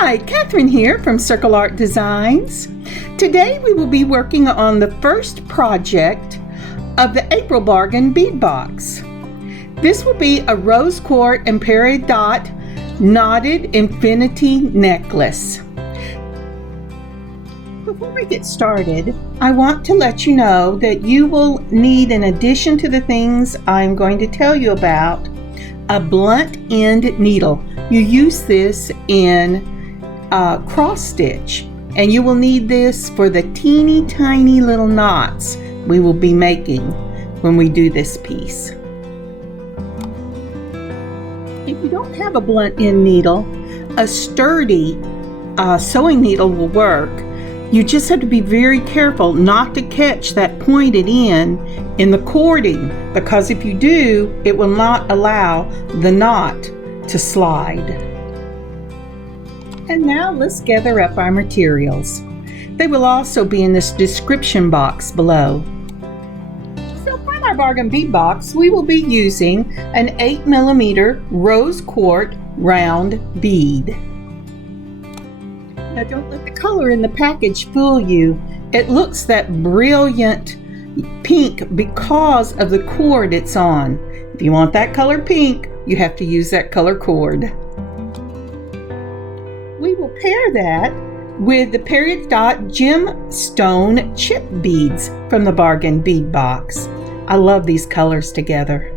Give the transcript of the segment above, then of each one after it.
Hi, Catherine here from Circle Art Designs. Today we will be working on the first project of the April Bargain Bead Box. This will be a Rose Quartz and Peridot knotted infinity necklace. Before we get started, I want to let you know that you will need, in addition to the things I'm going to tell you about, a blunt end needle. You use this in cross stitch, and you will need this for the teeny tiny little knots we will be making when we do this piece. If you don't have a blunt end needle, a sturdy sewing needle will work. You just have to be very careful not to catch that pointed end in the cording, because if you do, it will not allow the knot to slide. And now let's gather up our materials. They will also be in this description box below. So for our bargain bead box, we will be using an 8mm rose quartz round bead. Now don't let the color in the package fool you. It looks that brilliant pink because of the cord it's on. If you want that color pink, you have to use that color cord. We will pair that with the Peridot gemstone chip beads from the bargain bead box. I love these colors together.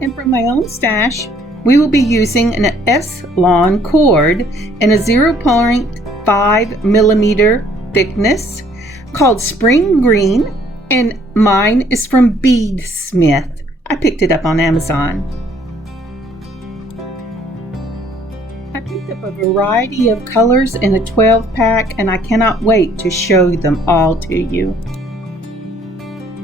And from my own stash, we will be using an S-Lawn cord in a 0.5mm thickness called Spring Green, and mine is from Bead Smith. I picked it up on Amazon. I picked up a variety of colors in a 12-pack, and I cannot wait to show them all to you.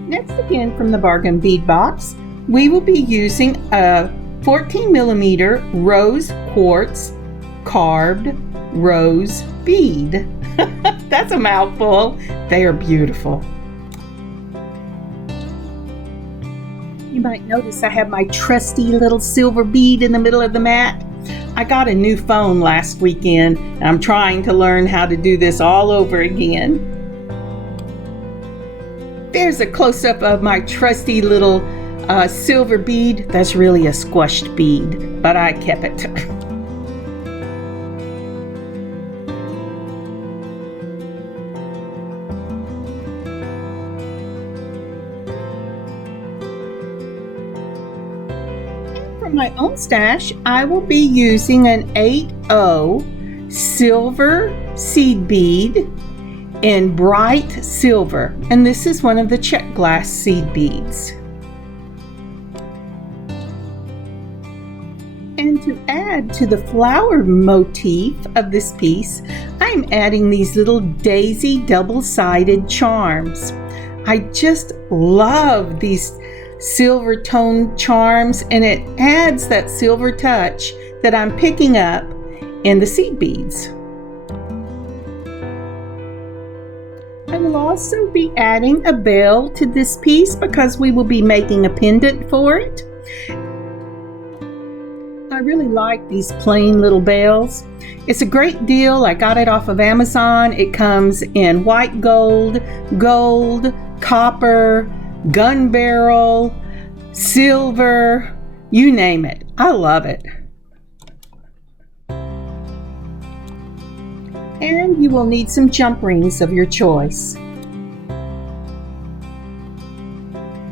Next, again from the bargain bead box, we will be using a 14mm rose quartz carved rose bead. That's a mouthful. They are beautiful. You might notice I have my trusty little silver bead in the middle of the mat. I got a new phone last weekend, and I'm trying to learn how to do this all over again. There's a close-up of my trusty little silver bead. That's really a squished bead, but I kept it. For my own stash, I will be using an 8/0 silver seed bead in bright silver, and this is one of the check glass seed beads. And to add to the flower motif of this piece, I'm adding these little daisy double-sided charms. I just love these silver tone charms, and it adds that silver touch that I'm picking up in the seed beads. I will also be adding a bell to this piece because we will be making a pendant for it. I really like these plain little bells. It's a great deal. I got it off of Amazon. It comes in white gold, gold, copper, gun barrel, silver, you name it. I love it. And you will need some jump rings of your choice.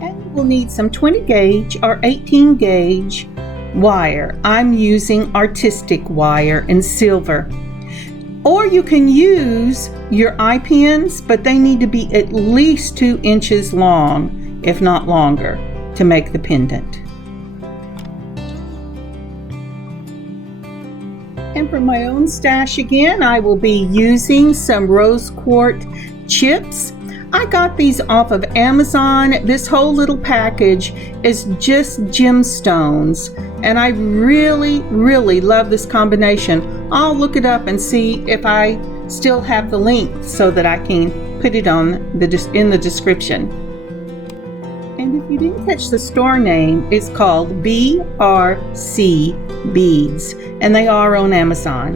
And you will need some 20 gauge or 18 gauge wire. I'm using artistic wire in silver. Or you can use your eye pins, but they need to be at least 2 inches long, if not longer, to make the pendant. And for my own stash again, I will be using some rose quartz chips. I got these off of Amazon. This whole little package is just gemstones, and I really, really love this combination. I'll look it up and see if I still have the link so that I can put it on in the description. And if you didn't catch the store name, it's called BRC Beads, and they are on Amazon.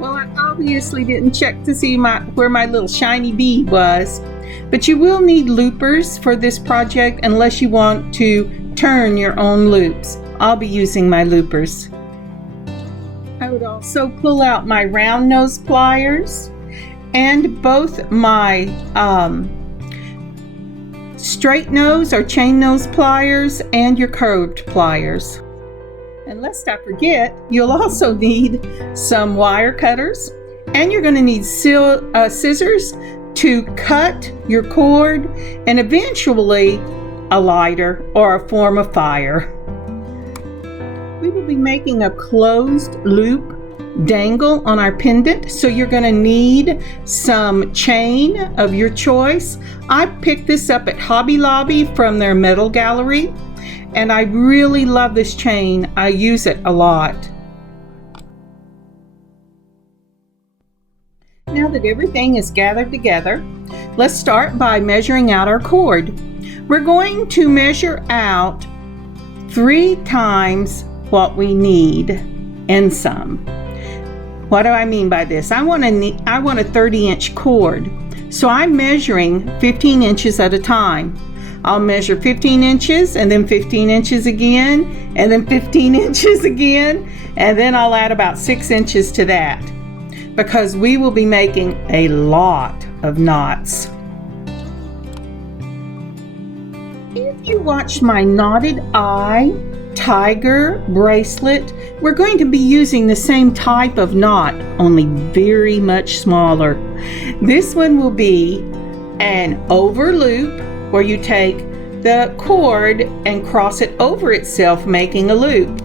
Well, I obviously didn't check to see where my little shiny bead was, but you will need loopers for this project unless you want to turn your own loops. I'll be using my loopers. I would also pull out my round nose pliers and both my straight nose or chain nose pliers and your curved pliers. And lest I forget, you'll also need some wire cutters, and you're going to need scissors to cut your cord, and eventually a lighter or a form of fire. We will be making a closed loop dangle on our pendant, so you're going to need some chain of your choice. I picked this up at Hobby Lobby from their metal gallery, and I really love this chain. I use it a lot. Now that everything is gathered together, let's start by measuring out our cord. We're going to measure out 3 times what we need and some. What do I mean by this? I want a 30-inch cord, so I'm measuring 15 inches at a time. I'll measure 15 inches and then 15 inches again and then 15 inches again, and then I'll add about 6 inches to that because we will be making a lot of knots. If you watched my knotted eye tiger bracelet, we're going to be using the same type of knot, only very much smaller. This one will be an over loop where you take the cord and cross it over itself, making a loop.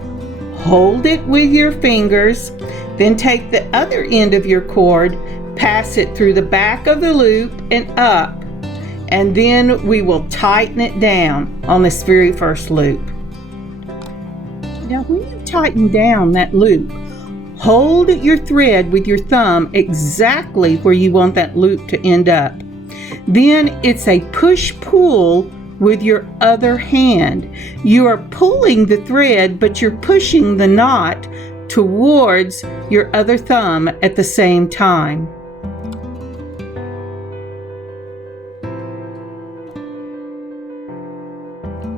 Hold it with your fingers, then take the other end of your cord, pass it through the back of the loop and up, and then we will tighten it down on this very first loop. Now when you tighten down that loop, hold your thread with your thumb exactly where you want that loop to end up. Then it's a push-pull with your other hand. You are pulling the thread, but you're pushing the knot towards your other thumb at the same time.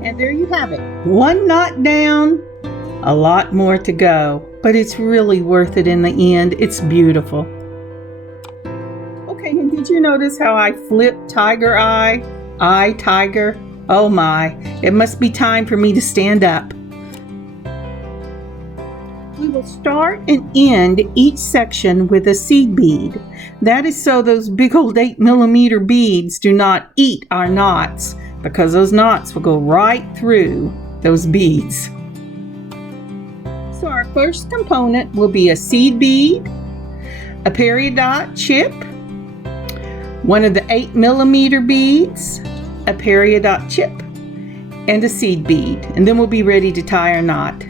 And there you have it. 1 knot down, a lot more to go, but it's really worth it in the end. It's beautiful. Okay, and did you notice how I flipped tiger eye, tiger? Oh my, it must be time for me to stand up. We will start and end each section with a seed bead. That is so those big old 8mm beads do not eat our knots, because those knots will go right through those beads. So our first component will be a seed bead, a peridot chip, one of the 8mm beads, a peridot chip, and a seed bead, and then we'll be ready to tie our knot.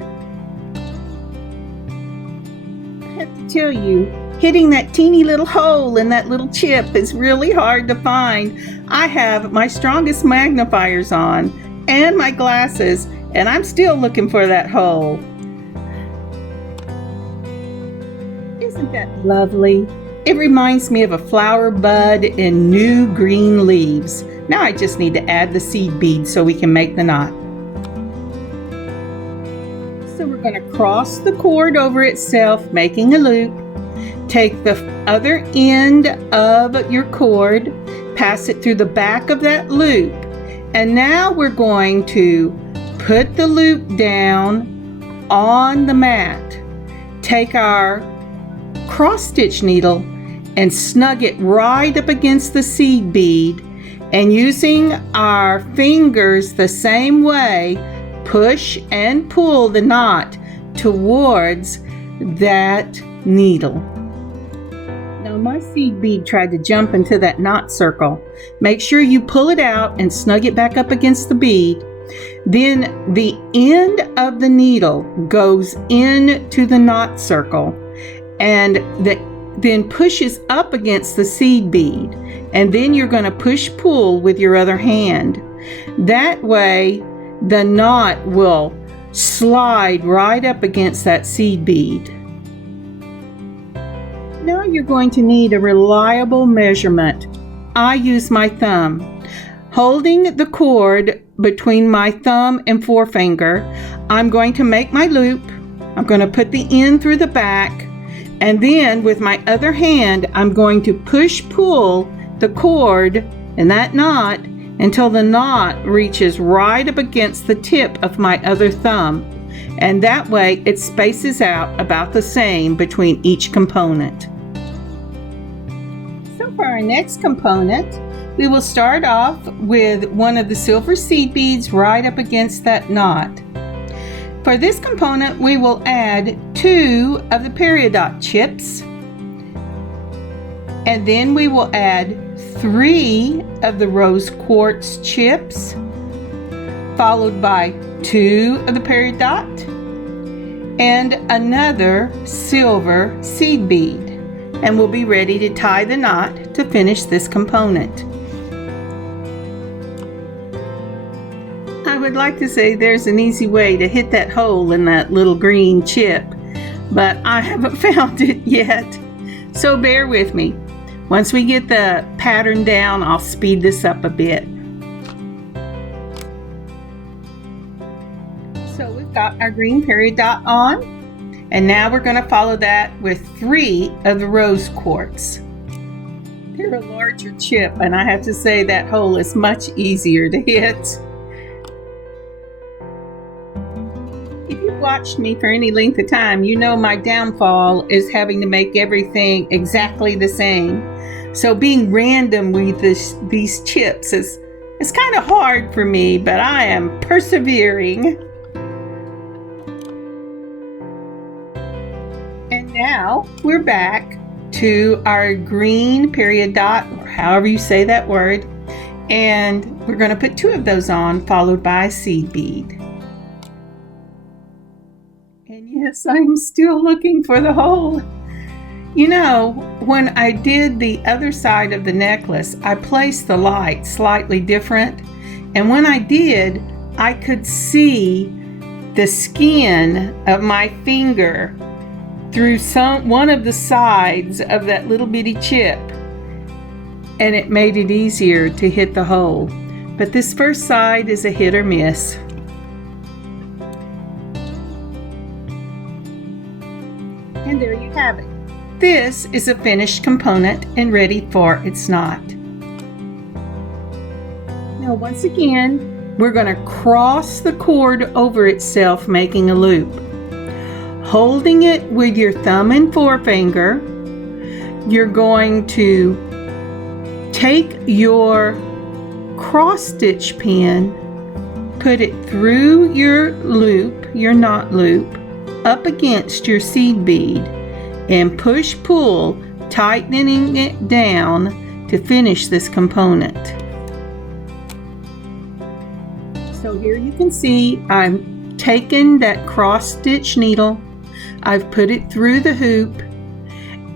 I have to tell you, hitting that teeny little hole in that little chip is really hard to find. I have my strongest magnifiers on and my glasses, and I'm still looking for that hole. Isn't that lovely? It reminds me of a flower bud and new green leaves. Now I just need to add the seed bead so we can make the knot. So we're going to cross the cord over itself, making a loop. Take the other end of your cord, pass it through the back of that loop, and now we're going to put the loop down on the mat. Take our cross stitch needle and snug it right up against the seed bead, and using our fingers the same way, push and pull the knot towards that needle. Now my seed bead tried to jump into that knot circle. Make sure you pull it out and snug it back up against the bead. Then the end of the needle goes into the knot circle and then pushes up against the seed bead. And then you're going to push pull with your other hand. That way the knot will slide right up against that seed bead. Now you're going to need a reliable measurement. I use my thumb. Holding the cord between my thumb and forefinger, I'm going to make my loop. I'm going to put the end through the back, and then with my other hand, I'm going to pull the cord and that knot until the knot reaches right up against the tip of my other thumb. And that way it spaces out about the same between each component. So for our next component, we will start off with one of the silver seed beads right up against that knot. For this component, we will add 2 of the Peridot chips, and then we will add 3 of the Rose Quartz chips, followed by 2 of the Peridot, and another silver seed bead. And we'll be ready to tie the knot to finish this component. I would like to say there's an easy way to hit that hole in that little green chip, but I haven't found it yet. So bear with me. Once we get the pattern down, I'll speed this up a bit. So we've got our green Peridot on, and now we're going to follow that with 3 of the Rose Quartz. They're a larger chip, and I have to say that hole is much easier to hit. If you've watched me for any length of time, you know my downfall is having to make everything exactly the same. So being random with these chips is kind of hard for me, but I am persevering. And now we're back to our green Peridot, or however you say that word, and we're going to put 2 of those on, followed by a seed bead. And yes, I'm still looking for the hole. You know, when I did the other side of the necklace, I placed the light slightly different, and when I did, I could see the skin of my finger through one of the sides of that little bitty chip, and it made it easier to hit the hole. But this first side is a hit or miss. And there you have it. This is a finished component and ready for its knot. Now once again, we're going to cross the cord over itself, making a loop. Holding it with your thumb and forefinger, you're going to take your cross stitch pin, put it through your loop, your knot loop, up against your seed bead, and pull, tightening it down to finish this component. So here you can see I've taken that cross stitch needle, I've put it through the hoop,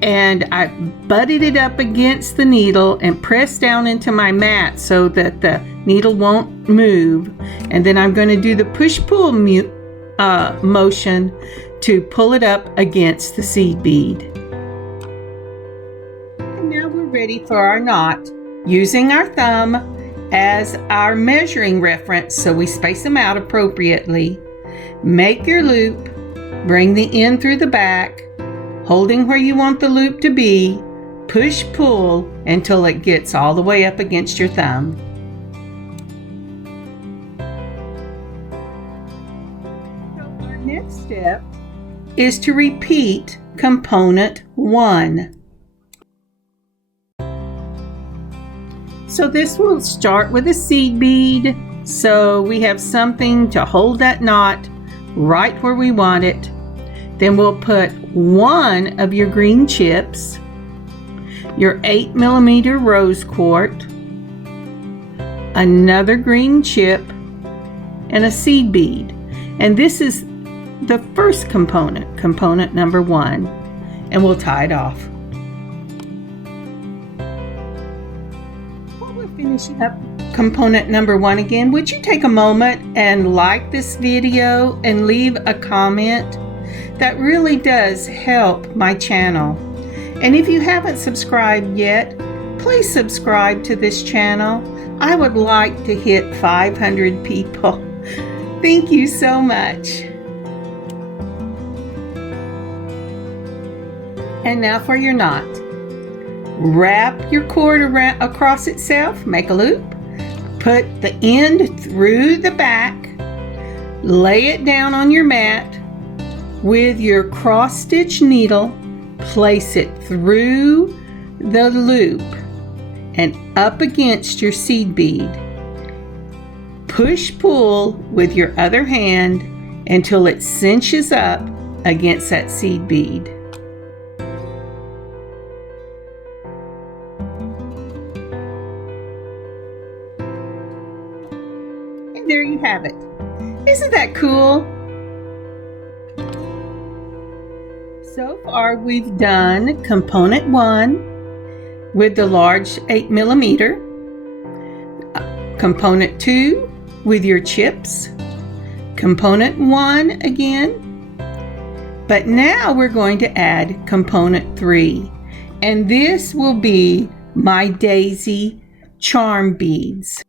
and I've butted it up against the needle and pressed down into my mat so that the needle won't move. And then I'm going to do the push-pull motion to pull it up against the seed bead. And now we're ready for our knot, using our thumb as our measuring reference so we space them out appropriately. Make your loop, bring the end through the back, holding where you want the loop to be, push-pull until it gets all the way up against your thumb. So our next step is to repeat component 1. So this will start with a seed bead, so we have something to hold that knot right where we want it. Then we'll put 1 of your green chips, your 8mm rose quartz, another green chip, and a seed bead. And this is the first component, component number 1, and we'll tie it off. While we're finishing up component number 1 again, would you take a moment and like this video and leave a comment? That really does help my channel. And if you haven't subscribed yet, please subscribe to this channel. I would like to hit 500 people. Thank you so much. And now for your knot. Wrap your cord around across itself, make a loop, put the end through the back, lay it down on your mat. With your cross stitch needle, place it through the loop and up against your seed bead. Push pull with your other hand until it cinches up against that seed bead. And there you have it. Isn't that cool? So far we've done component 1 with the large 8mm, component 2 with your chips, component 1 again, but now we're going to add component 3, and this will be my daisy charm beads.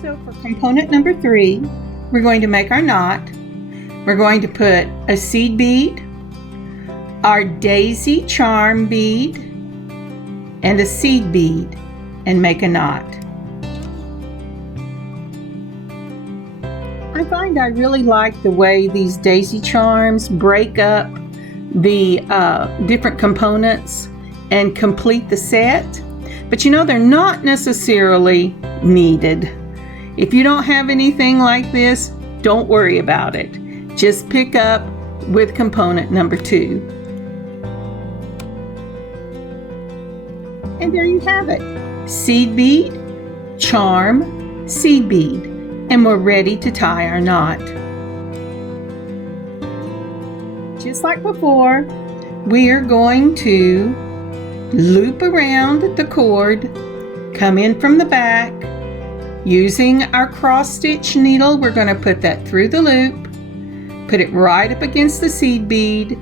So for component number 3, we're going to make our knot. We're going to put a seed bead, our daisy charm bead, and a seed bead, and make a knot. I find I really like the way these daisy charms break up the different components and complete the set. But you know, they're not necessarily needed. If you don't have anything like this, don't worry about it. Just pick up with component number 2. And there you have it. Seed bead, charm, seed bead. And we're ready to tie our knot. Just like before, we are going to loop around the cord, come in from the back. Using our cross stitch needle, we're going to put that through the loop. Put it right up against the seed bead,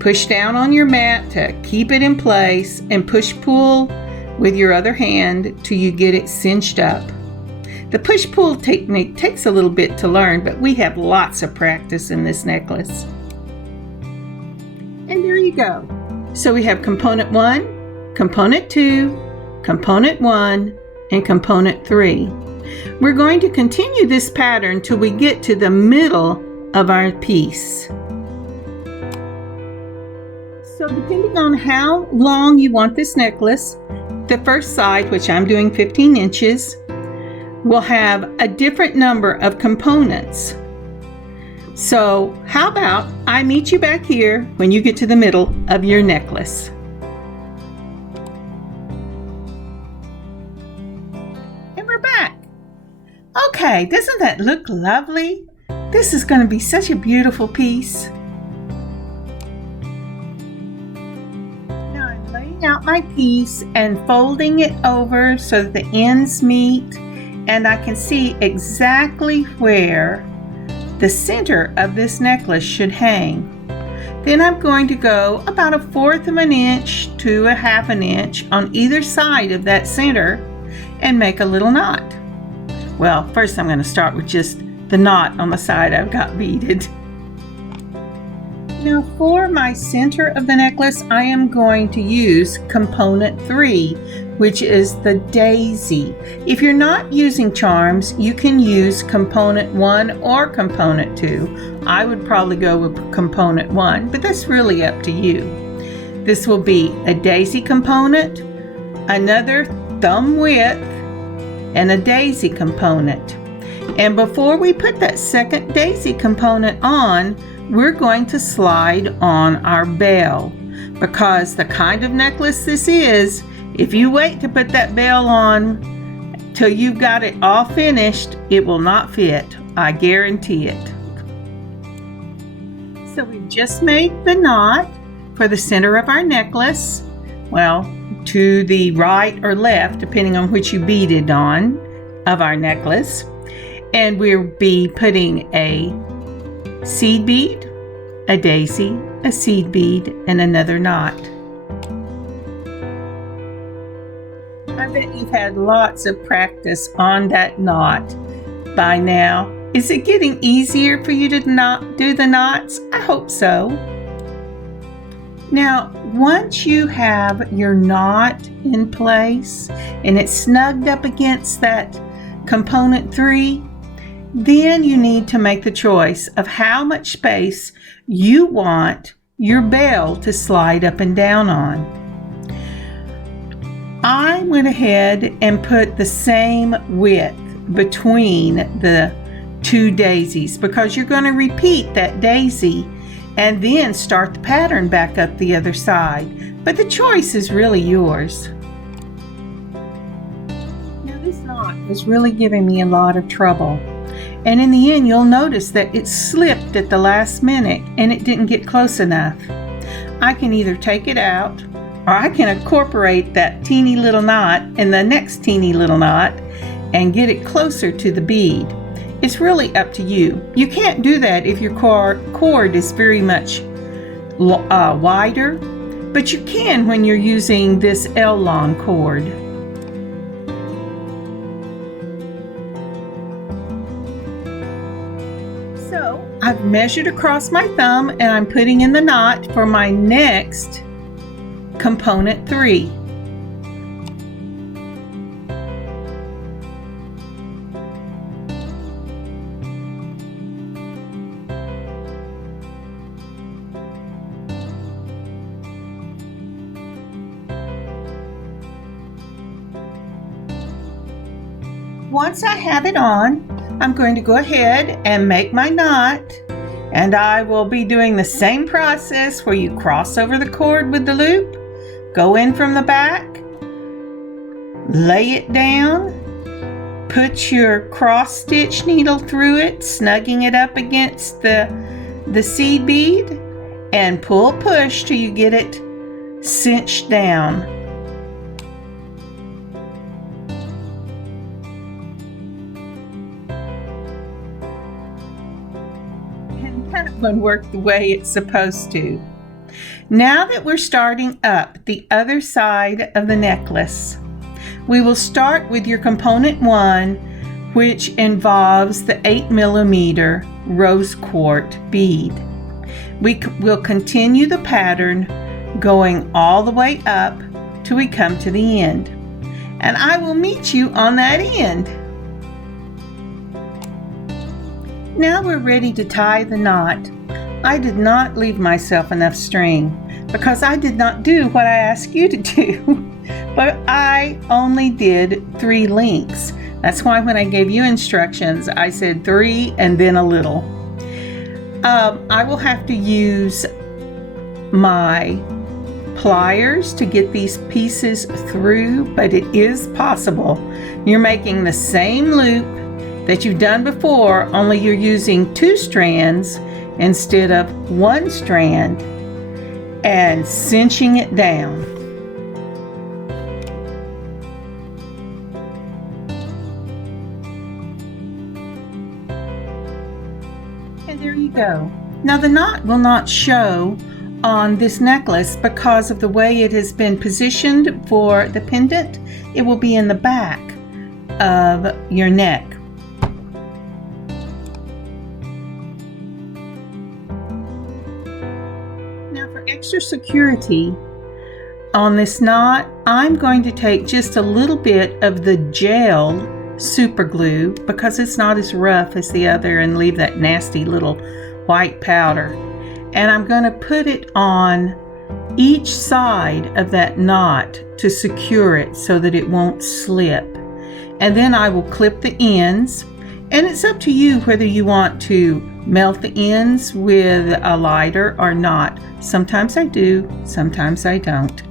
push down on your mat to keep it in place, and push pull with your other hand till you get it cinched up. The push pull technique takes a little bit to learn, but we have lots of practice in this necklace. And there you go. So we have component 1, component 2, component 1, and component 3. We're going to continue this pattern till we get to the middle of our piece. So depending on how long you want this necklace, the first side, which I'm doing 15 inches, will have a different number of components. So how about I meet you back here when you get to the middle of your necklace. And we're back. Okay, doesn't that look lovely? This is going to be such a beautiful piece. Now I'm laying out my piece and folding it over so that the ends meet, and I can see exactly where the center of this necklace should hang. Then I'm going to go about 1/4 of an inch to 1/2 an inch on either side of that center and make a little knot. Well, first I'm going to start with just the knot on the side I've got beaded. Now for my center of the necklace, I am going to use component 3, which is the daisy. If you're not using charms, you can use component 1 or component 2. I would probably go with component 1, but that's really up to you. This will be a daisy component, another thumb width, and a daisy component. And before we put that second daisy component on, we're going to slide on our bell, because the kind of necklace this is, if you wait to put that bell on till you've got it all finished, it will not fit. I guarantee it. So we've just made the knot for the center of our necklace. well, to the right or left, depending on which you beaded on, of our necklace. And we'll be putting a seed bead, a daisy, a seed bead, and another knot. I bet you've had lots of practice on that knot by now. Is it getting easier for you to not do the knots? I hope so. Now, once you have your knot in place and it's snugged up against that component 3, then you need to make the choice of how much space you want your bell to slide up and down on. I went ahead and put the same width between the 2 daisies because you're going to repeat that daisy and then start the pattern back up the other side. But the choice is really yours. Now this knot was really giving me a lot of trouble. And in the end, you'll notice that it slipped at the last minute and it didn't get close enough. I can either take it out or I can incorporate that teeny little knot in the next teeny little knot and get it closer to the bead. It's really up to you. You can't do that if your cord is very much wider, but you can when you're using this L-long cord. So I've measured across my thumb and I'm putting in the knot for my next component 3. Once I have it on, I'm going to go ahead and make my knot, and I will be doing the same process where you cross over the cord with the loop, go in from the back, lay it down, put your cross stitch needle through it, snugging it up against the seed bead, and pull push till you get it cinched down. That one worked the way it's supposed to. Now that we're starting up the other side of the necklace, we will start with your component 1, which involves the 8mm rose quartz bead. We will continue the pattern going all the way up till we come to the end, and I will meet you on that end. Now we're ready to tie the knot. I did not leave myself enough string because I did not do what I asked you to do, but I only did 3 links. That's why when I gave you instructions, I said 3 and then a little. I will have to use my pliers to get these pieces through, but it is possible. You're making the same loop that you've done before, only you're using 2 strands instead of 1 strand and cinching it down. And there you go. Now the knot will not show on this necklace because of the way it has been positioned for the pendant. It will be in the back of your neck. Extra security on this knot, I'm going to take just a little bit of the gel super glue because it's not as rough as the other and leave that nasty little white powder, and I'm going to put it on each side of that knot to secure it so that it won't slip, and then I will clip the ends, and it's up to you whether you want to melt the ends with a lighter or not. Sometimes I do, sometimes I don't.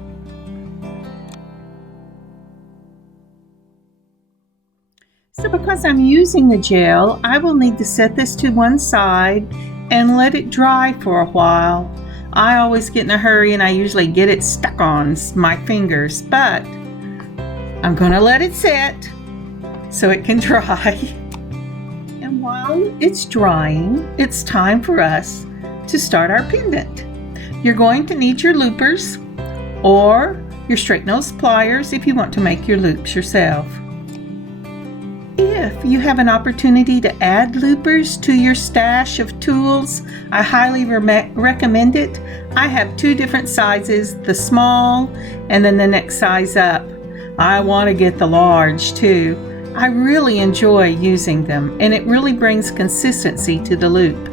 So because I'm using the gel, I will need to set this to one side and let it dry for a while. I always get in a hurry and I usually get it stuck on my fingers, but I'm gonna let it set so it can dry. And while it's drying, it's time for us to start our pendant. You're going to need your loopers or your straight nose pliers if you want to make your loops yourself. If you have an opportunity to add loopers to your stash of tools, I highly recommend it. I have two different sizes, the small and then the next size up. I want to get the large too. I really enjoy using them and it really brings consistency to the loop.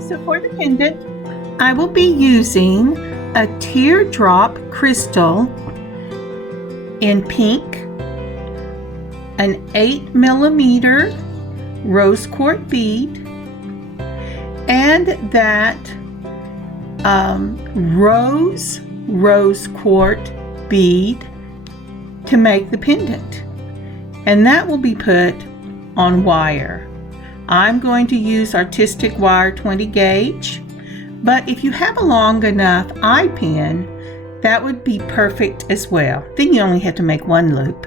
So for the pendant, I will be using a teardrop crystal in pink, an 8mm rose quartz bead, and that rose quartz bead to make the pendant. And that will be put on wire. I'm going to use artistic wire 20 gauge, but if you have a long enough eye pin, that would be perfect as well. Then you only have to make one loop.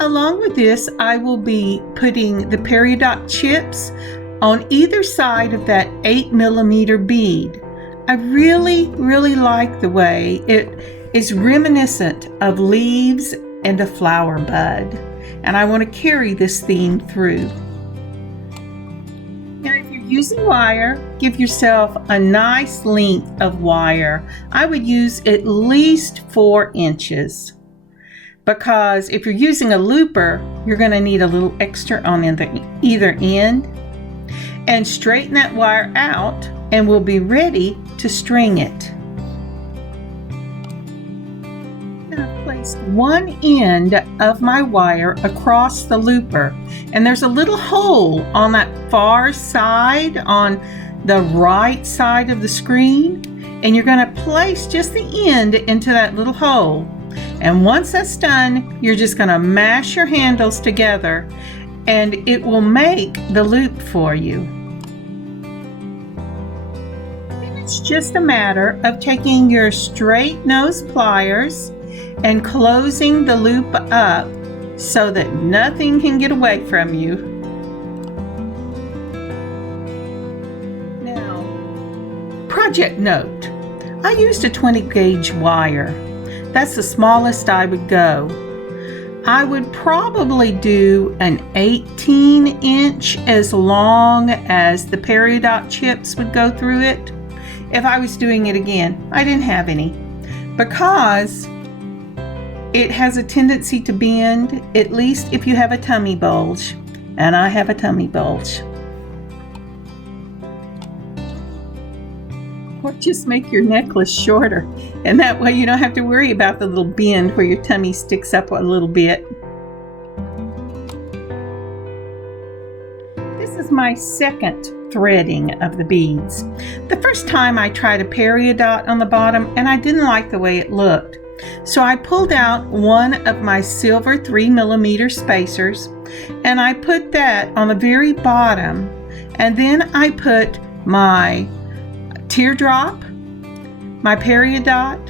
Along with this, I will be putting the peridot chips on either side of that 8mm bead. I really like the way it is reminiscent of leaves and a flower bud, and I want to carry this theme through. Now if you're using wire, give yourself a nice length of wire. I would use at least 4 inches, because if you're using a looper, you're going to need a little extra on either end. And straighten that wire out and we'll be ready to string it. I've placed one end of my wire across the looper, and there's a little hole on that far side, on the right side of the screen, and you're going to place just the end into that little hole. And once that's done, you're just going to mash your handles together and it will make the loop for you. It's just a matter of taking your straight nose pliers and closing the loop up so that nothing can get away from you. Now, project note. I used a 20 gauge wire. That's the smallest I would go. I would probably do an 18-inch as long as the peridot chips would go through it. If I was doing it again, I didn't have any, because it has a tendency to bend, at least if you have a tummy bulge, and I have a tummy bulge. Or just make your necklace shorter, and that way you don't have to worry about the little bend where your tummy sticks up a little bit. This is my second threading of the beads. The first time I tried a peridot on the bottom and I didn't like the way it looked. So I pulled out one of my silver 3mm spacers and I put that on the very bottom, and then I put my teardrop, my peridot,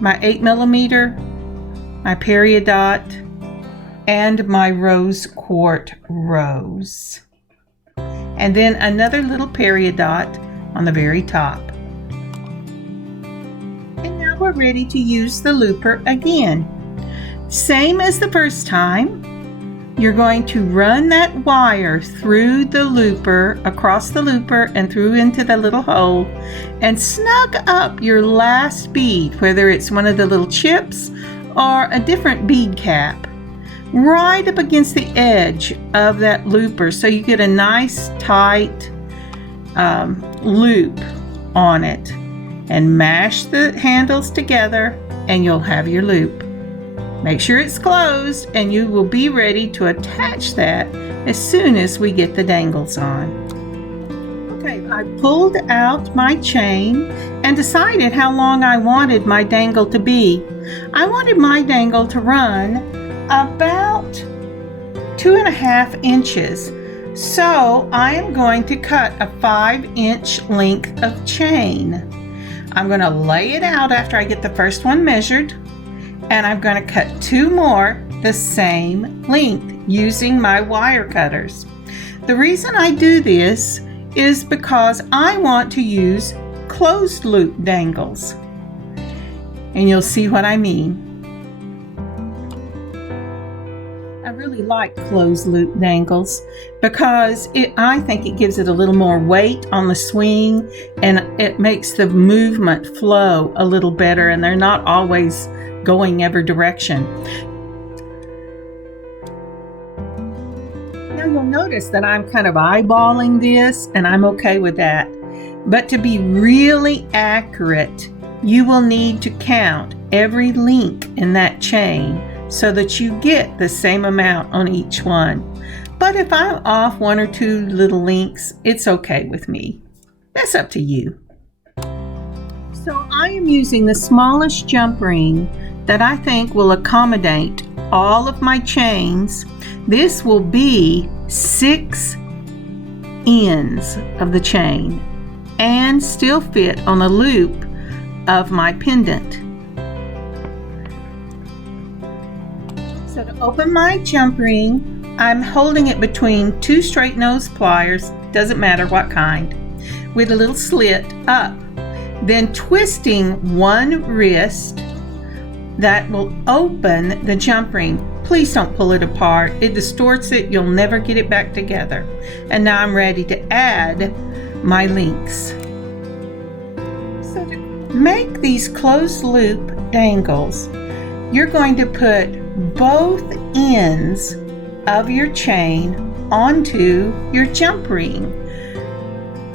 my 8mm, my peridot, and my rose quartz rose. And then another little peridot on the very top. And now we're ready to use the looper again. Same as the first time, you're going to run that wire through the looper, across the looper and through into the little hole, and snug up your last bead, whether it's one of the little chips or a different bead cap, right up against the edge of that looper so you get a nice tight loop on it, and mash the handles together and you'll have your loop. Make sure it's closed and you will be ready to attach that as soon as we get the dangles on. Okay, I pulled out my chain and decided how long I wanted my dangle to be. I wanted my dangle to run about 2.5 inches. So I am going to cut a 5-inch length of chain. I'm going to lay it out after I get the first one measured, and I'm going to cut 2 more the same length using my wire cutters. The reason I do this is because I want to use closed loop dangles, and you'll see what I mean. I really like closed loop dangles because I think it gives it a little more weight on the swing, and it makes the movement flow a little better, and they're not always going every direction. Now you'll notice that I'm kind of eyeballing this, and I'm okay with that. But to be really accurate, you will need to count every link in that chain so that you get the same amount on each one. But if I'm off 1 or 2 little links, it's okay with me. That's up to you. So I am using the smallest jump ring that I think will accommodate all of my chains. This will be 6 ends of the chain and still fit on the loop of my pendant. So to open my jump ring, I'm holding it between 2 straight nose pliers, doesn't matter what kind, with a little slit up, then twisting one wrist that will open the jump ring. Please don't pull it apart. It distorts it. You'll never get it back together. And now I'm ready to add my links. So to make these closed loop dangles, you're going to put both ends of your chain onto your jump ring.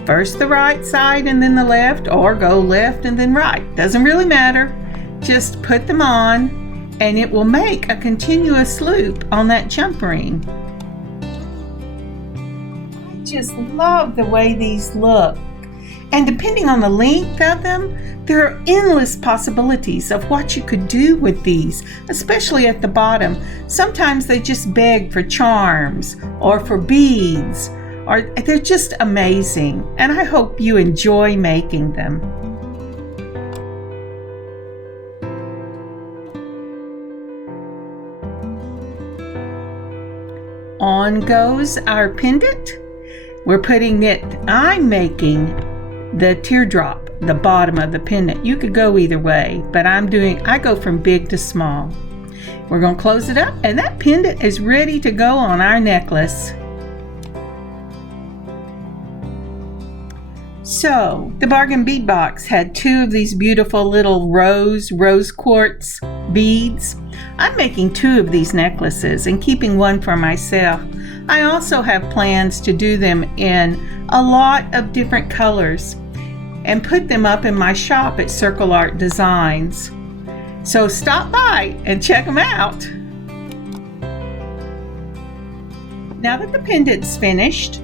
First the right side and then the left, or go left and then right. Doesn't really matter. Just put them on and it will make a continuous loop on that jump ring. I just love the way these look. And depending on the length of them, there are endless possibilities of what you could do with these, especially at the bottom. Sometimes they just beg for charms or for beads, or they're just amazing. And I hope you enjoy making them. On goes our pendant. We're putting it, I'm making the teardrop, the bottom of the pendant. You could go either way, but I go from big to small. We're going to close it up, and that pendant is ready to go on our necklace. So the Bargain Bead Box had 2 of these beautiful little rose quartz beads. I'm making 2 of these necklaces and keeping one for myself. I also have plans to do them in a lot of different colors and put them up in my shop at Circle Art Designs. So stop by and check them out. Now that the pendant's finished,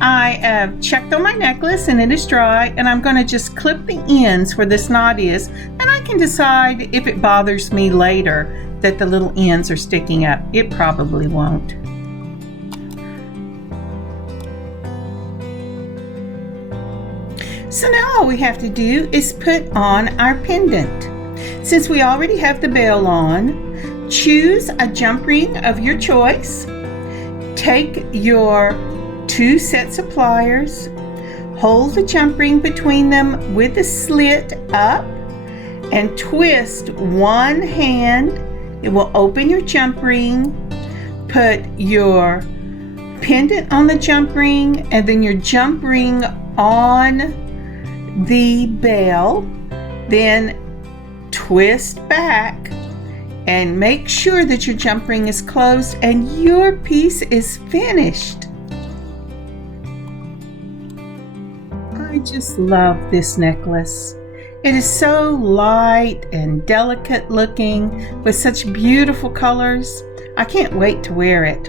I have checked on my necklace and it is dry, and I'm going to just clip the ends where this knot is, and I can decide if it bothers me later that the little ends are sticking up. It probably won't. So now all we have to do is put on our pendant. Since we already have the bell on, choose a jump ring of your choice. Take your 2 sets of pliers, hold the jump ring between them with the slit up, and twist one hand. It will open your jump ring. Put your pendant on the jump ring, and then your jump ring on the bell. Then twist back and make sure that your jump ring is closed, and your piece is finished. I just love this necklace. It is so light and delicate looking with such beautiful colors. I can't wait to wear it.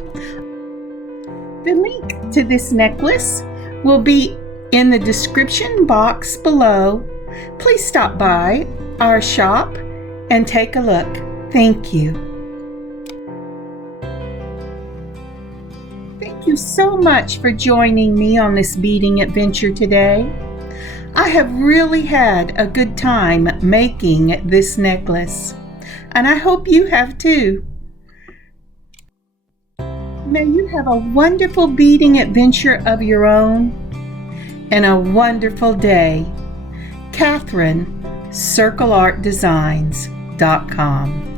The link to this necklace will be in the description box below. Please stop by our shop and take a look. Thank you. Thank Thank you so much for joining me on this beading adventure today. I have really had a good time making this necklace, and I hope you have too. May you have a wonderful beading adventure of your own and a wonderful day. Catherine, CircleArtDesigns.com